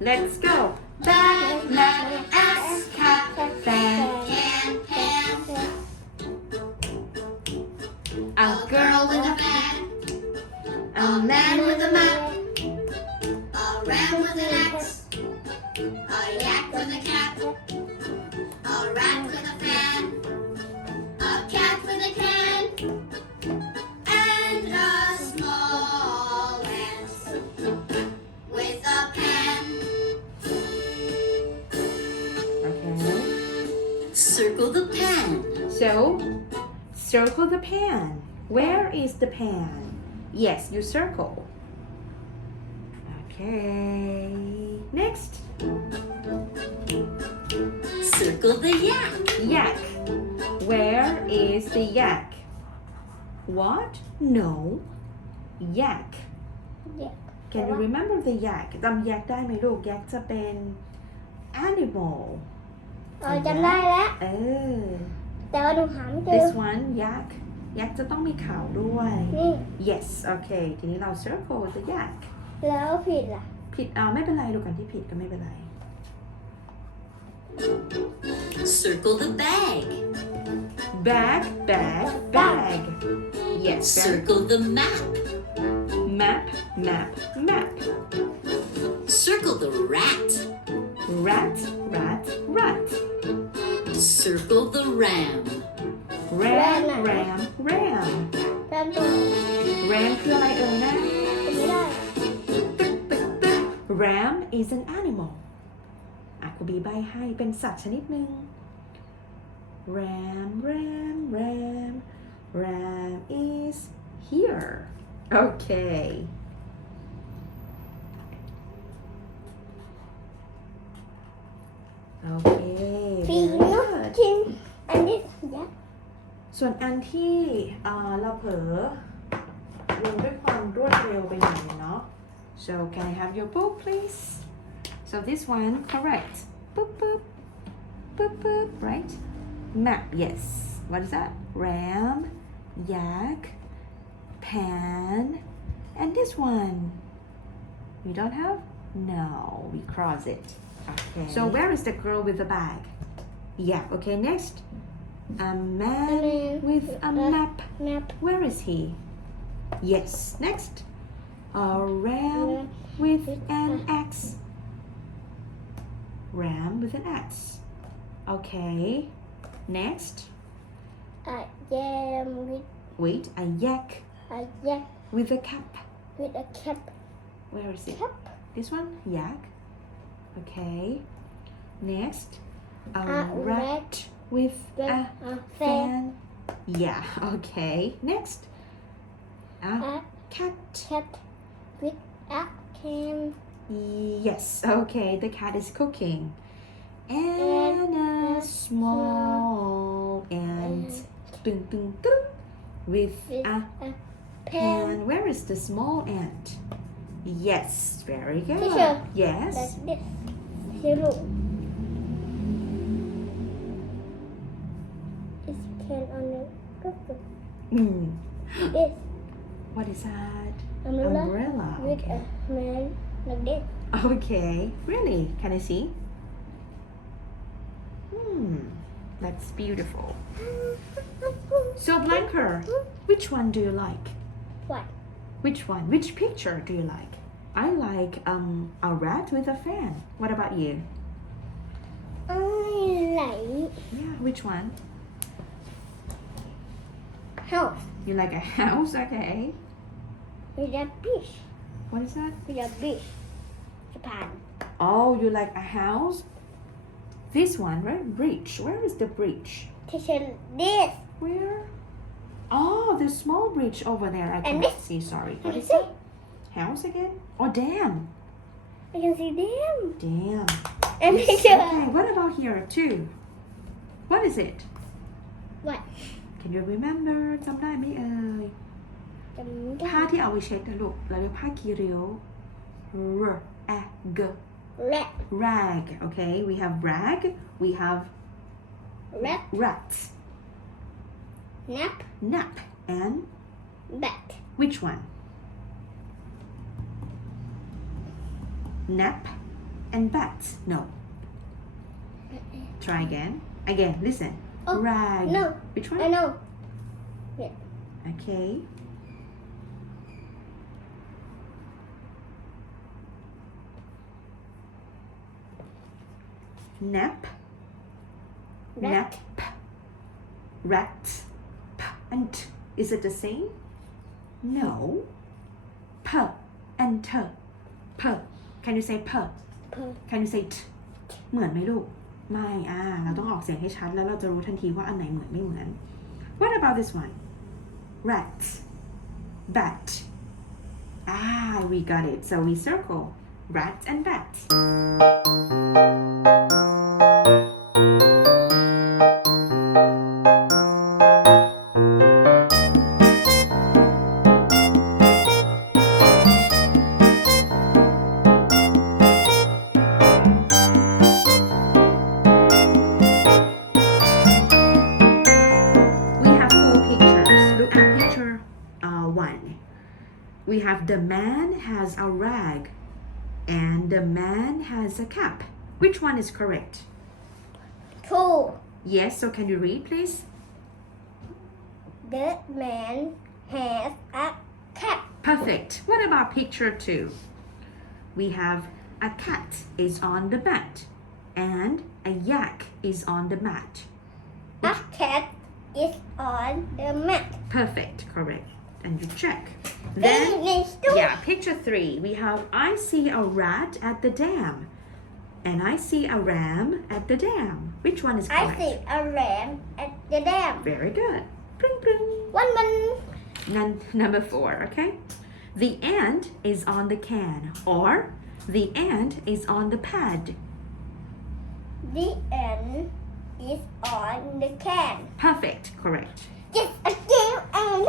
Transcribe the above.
Let's go. Bag, map, ass, cat, fan, can, pan. A girl with a bag. A man with a map. A ram with an axe. A yak with a cap. A rat with a fan. A cat with a can. And a small ant with a pan. Okay. Circle the pan. So, circle the pan. Where is the pan? Yes, you circle. Okay. Next. Circle the yak. Yak. Where is the yak? What? No. Yak. Can you remember the yak? จำ yak ได้ไหมลูก yak จะเป็น animal จำได้แล้ว แต่ว่าหนูหาไม่เจอ This one yak yak จะต้องมีเขาด้วย นี่ Yes okay ทีนี้เรา circle the yak แล้วผิดล่ะ ผิดไม่เป็นไรลูกกันที่ผิดก็ไม่เป็นไร Circle the bag. Bag bag bag Yes Circle the map. map map map Circle the rat. rat rat rat Circle the ram. ram ram ram แรมตัว ram คืออะไรเอ่ยนะ ไม่ได้ ตึกตึกตึก ram is an animal ครูบีใบให้เป็นสัตว์ชนิดหนึ่ง ram ram ram ram is here okay okay ปี very นก good กินอันนี้ยักษ์ ส่วนอันที่เราเผลอลงด้วยความรวดเร็วไปหน่อยเนาะ so can I have your book please so this one correct boop boop boop boop right map yes what is that ram yak pan and this one we don't have no we cross it okay so where is the girl with the bag yeah okay next a man with a map. Where is he? Yes. Next. A ram with an axe. Ram with an axe. Okay. Next. แยม Wait. A yak ยักษ์ with a cap. with a cap Where is it? cap This one? Yak. Okay. Next. A rat rat with a fan Yeah, okay. Next. A cat. cat with a can Yes, okay. The cat is cooking. And a small ant. Dun, dun, dun, with with a a pan. pan Where is the small ant? Yes, very good. Teacher. Yes. like this ฮิรุ is can on the Mm. this What is that? umbrella with Okay. a man like this Okay. Really? Can I see? That's beautiful. So Blanker, which one do you like? what Which one? Which picture do you like? I like a rat with a fan. What about you? I like Yeah, which one? house You like a house? Okay. with a beach What is that? with a beach สะพาน Oh, you like a house? This one, right? Bridge. Where is the bridge? teacher this Where? Oh, the small bridge over there. I And cannot this- see. Sorry. What and is this- that? House again? Oh, dam. I can see them Dam. and Yes, teacher okay, what about here too? What is it? what Can you remember? จำได้ไหมเอ่ย จำได้ ผ้าที่เอาไว้เช็ดนะลูกเราเรียกผ้าคีริ้ว rat rag okay we have rag we have rat rat nap nap and bat which one nap and bat. No. Try again. Again, listen. Oh, Rag. no. Which one? I know. Okay. Nap. Rat. Nap. Rat. P and t. Is it the same? No. P and t. P. Can you say p? Can you say t? เหมือนไหมลูก ไม่เราต้องออกเสียงให้ชัดแล้วเราจะรู้ทันทีว่าอันไหนเหมือนไม่เหมือน What about this one? Rat. Bat. We got it. So we circle rat and bat. We have 4 pictures. Look at picture 1. We have the man has a rag and the man has a cap. Which one is correct? Two. Yes, so can you read please? The man has a cat. Perfect. What about picture 2? We have a cat is on the mat and a yak is on the mat. A cat is on the mat. Perfect, correct. And you check. Then, Yeah, picture 3. We have I see a rat at the dam. And I see a ram at the dam. Which one is I correct? see a ram at the dam. Very good. Bling, bling. Number 4, okay? The ant is on the can. Or the ant is on the pad. The ant is on the can. Perfect, correct. Yes, again and